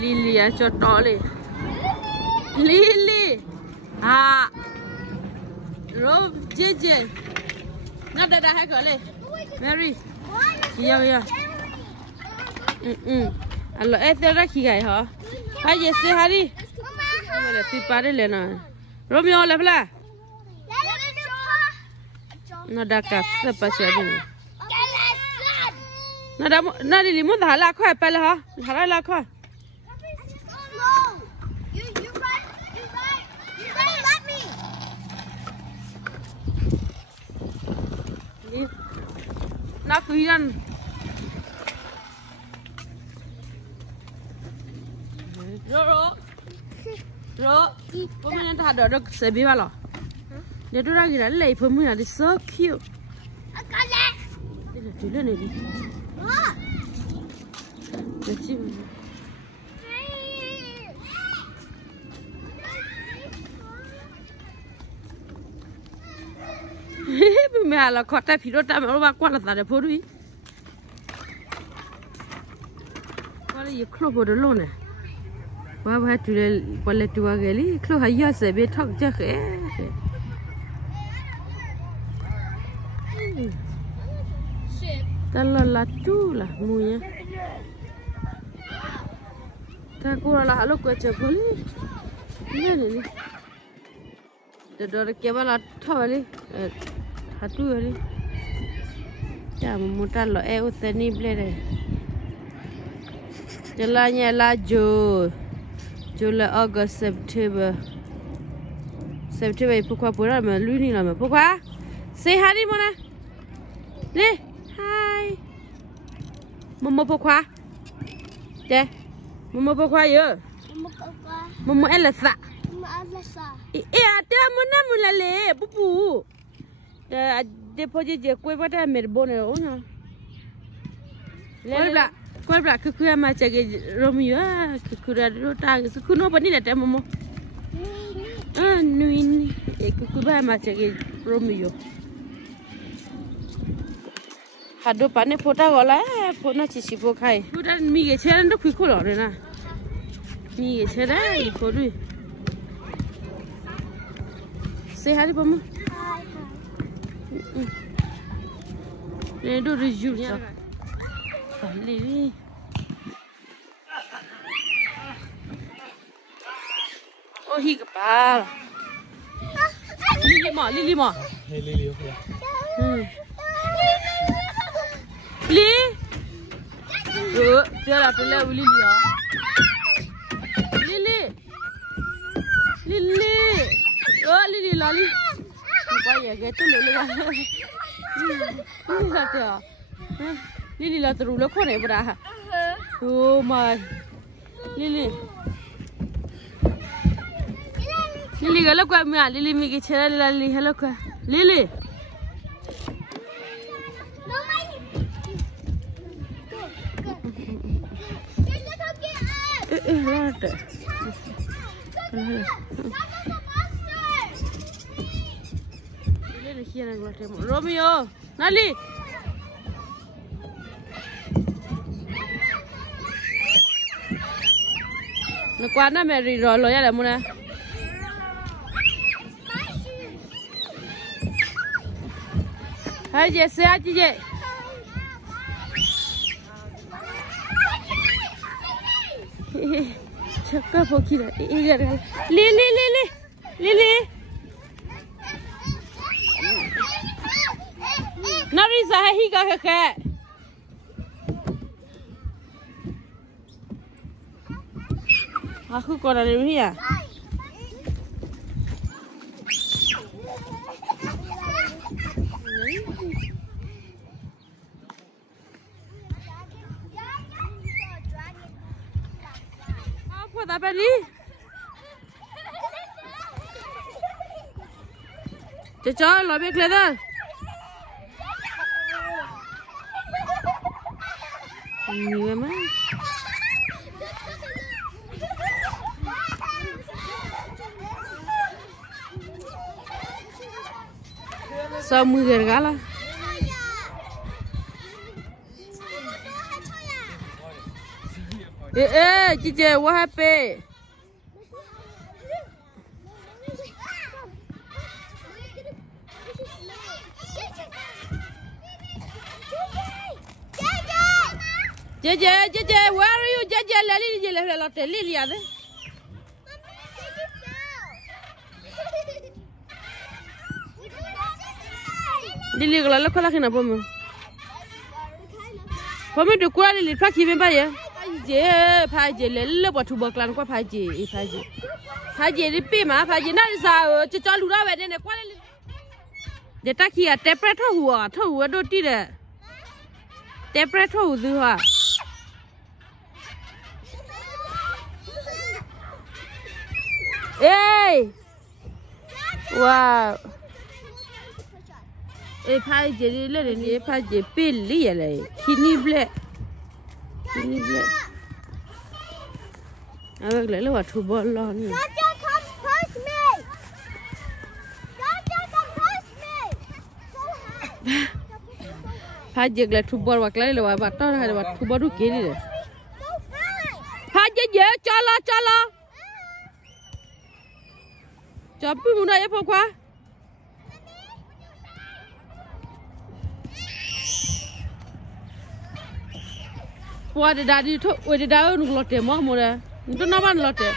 Lily à cho to đi. Lily. À. Rồi, JJ. Nó đã hay gọi lên. Mary. Dạ. Alo, em tới ra khi gầy hả? Hay gì xe hả đi? Mà là tụi ba đi lên à. Romeo là phải nó đã cắt sắp bắt chơi đi. Nó đi muốn thả lá khoai phải là hả? Thả lá khoai. Nó quý ăn. Rồi, bố mẹ nó thả đỡ được sẽ bị vào lò. Để tôi ra cái này lấy phần mình là so cute. Đây là chú lên này đi. Để chim. Mẹ là khó tay phí đốt ta mà nó qua là tại phố đi. Qua đây khlo bộ đó luôn nè. Qua hai chú lên qua lại chú cái đi khlo hay giờ sẽ biết thóc chắc cái. Ta là chú là mùi nhá. Ta cô là lúc quay trở phố đi. Lên này đi. Để đó cái mà là thôi đi. Hạt túi đi. Chả một ta lo eo tên đi ble đây. Jala nya la July August September pourquoi pour là mais lui ni là mais pourquoi say hi đi mona đi hi Momo pourquoi thế Momo pourquoi yo Momo Elsa te mona mula le pupu de poje je koi bata merbone ona le la koi bla kukura ma chage Romeo kukura rota kuno bani la te momo nuin kukura ma chage Romeo hado pane phota gola phona chichi po khai puta mi ge chen do khiko lo na mi ge chen dai ko ri say hi pomo Nên đồ review nha. Phải đi. Ô hi cái bà. Lily mỏ. Hey Lily okay. Lily. Giờ là tôi lấy Lily à. Lily. Lily là Lily. Quay về cái tôi lấy ra. Lily là từ lúc này bữa đã. Oh my. Lily cái lúc qua mẹ Lily mi cái chơi là Lily hello qua. Lily. Romeo, Nali. Nó qua nó mẹ rì rồi là mua nè. Hai chị xe chị vậy. Chắc có bao nhiêu đấy. Lily. Narisa hai hi ka kha. Aku kora le ria. Apa tak beli? Caca, lebih kelihatan. Ini memang. Semua gergala. Chị what happened? JJ, where are you? JJ, Lily, Lily, la cola que na pomme. Pomme de quoi les plaques qui viennent pas hier? Paje, le bois tout boclan, quoi, paje, paje. Paje, les pima, paje, n'a ça, tu t'en l'ouvres avec des quoi? Des taquis à tes prêtres ou à toi, ou à d'autres titres. Tes prêtres ou du ha. Hey! Wow! Et pas de l'air, pas de pile, qui blé. Avec le lois tout bon là. Pas de la tout bon, avec le lois, tout bon, tout qui est. Pas de chala. Chop plus mon aïe pourquoi? What did I do? What did I own? Lotte, Mamma. Don't know one lotte.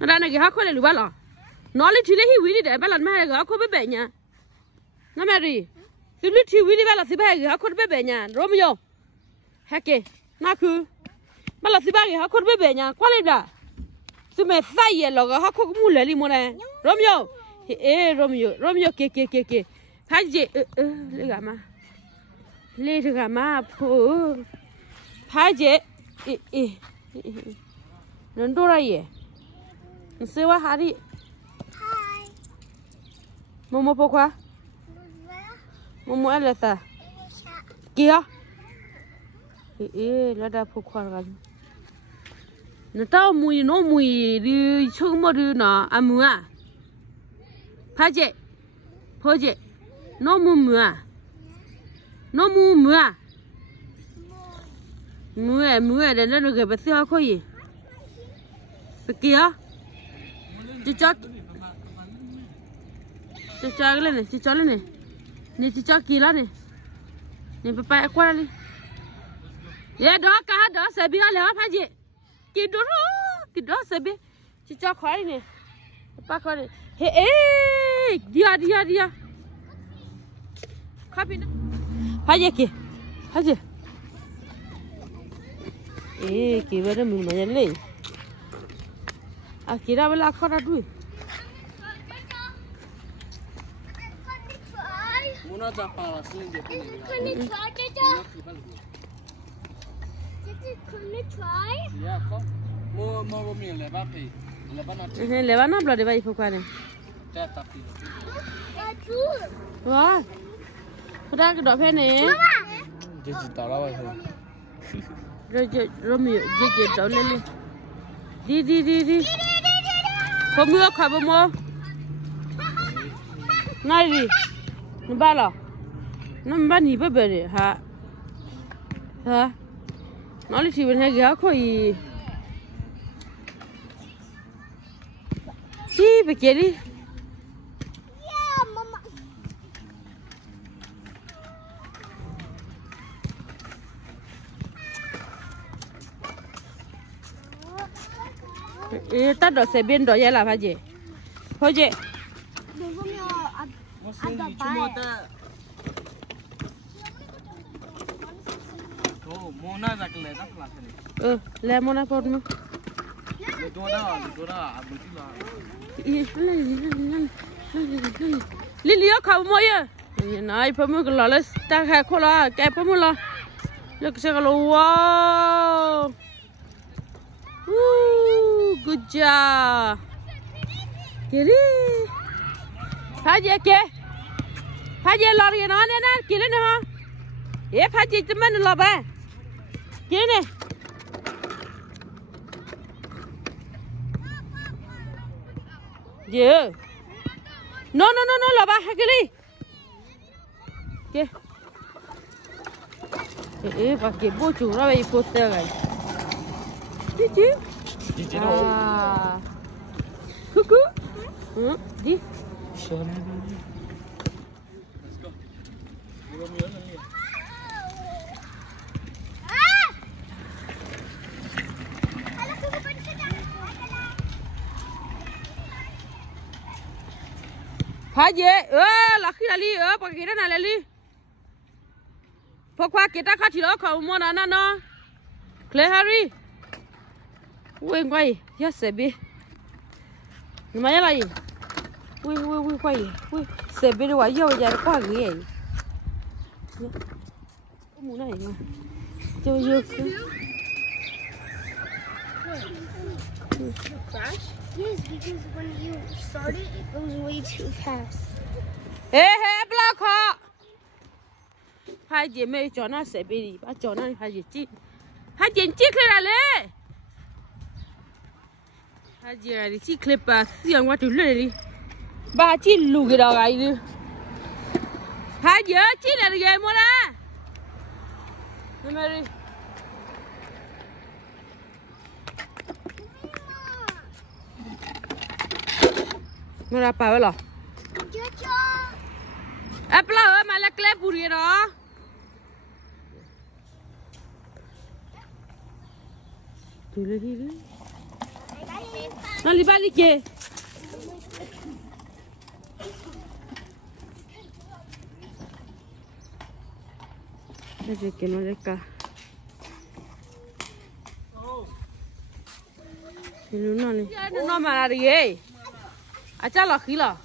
And then I get Hakko and Wella. Knowledge he really did. Bella Mag, Hakko Bebenya. No, Mary. You literally really well as the bag. Hakko Bebenya. Romeo. Heke. Naku. Malasibagi, Hakko Bebenya. Qualida. To me fire log a Hakko Mula Limone. Romeo. Romeo, ke. Paje, legama, po. Paje, Nandora ye. See what Harry? Hi. Momo Poqua? Momo Eletha. Gia? Let up Poqua. Natao mui no mui, the chumoduna, amua. Paje, Poje, no mumua, no mumua. Mua, the little girl, but see how call you. Pikia, the chuck, the chocolate, the chocolate, the chocolate, the papa quarrelly. Yeah, dog, I had us a bit of Paje. Kiddo, a bit, the chocolate, the packer. Hey, dia. Copy. Haje. Que vera mu mayale. Akira bela khara du. Mona ja pala sin de. Can you try? Yeah, come. More me le ba pe. Le ba na blood ba ifu kware. Wow. Ra cái đỏ phe này. Chị tao đâu vậy? Rồi Romeo, chị tao lên đi. Không mưa khỏi bao mưa. Ngay đi. Nó ba lò. Nó ba nhỉ bơ bơ đi hả? Nó đi bên hay ghé khỏi. Đi về kia đi. Ta đổ xe bên đó vậy là phải gì? Thôi chị. Lấy mona pot mà. Lily ở khâu môi à? Này phải mua cái lọ là ta khai khô là kẹp phải mua lọ. Được xe cái lọ wow. Good job. Kiri. Faje ke? Faje lori nó nè nè, kiri nè ha. Faje tụi mình lọ ba. Kiri nè. Yeah. No, lọ ba kiri. ok parce que beau tu là il faut faire tu ah coucou dis Phá gì? Là khi là li bằng cái đó này là li. Phá qua cái ta khác thì đó còn mua nó. Clay Harry. Ui quay, ya sẽ bị. Nhưng mà là gì? Ui quay. Ui, sẽ bị rồi yêu giờ qua cái gì? Muốn này mà. Cho yêu. Yes, because when you start it, it goes way too fast. Hey, block họ. Hai chị mẹ cho nó sẽ bị đi, cho nó hai chị chi. Hai chị chi clip là lê. Hai chị là chi clip à, xiên qua từ lê đi. Ba chi lù cái đó cái đi. Hai chị chi là gì mua ra? Mary. Nó ra bao rồi. Apple mà là clip bùi đó. Nó đi ba đi kì. Nó đi kì nó đi cả. Nó mà là gì? À chắc là khí là.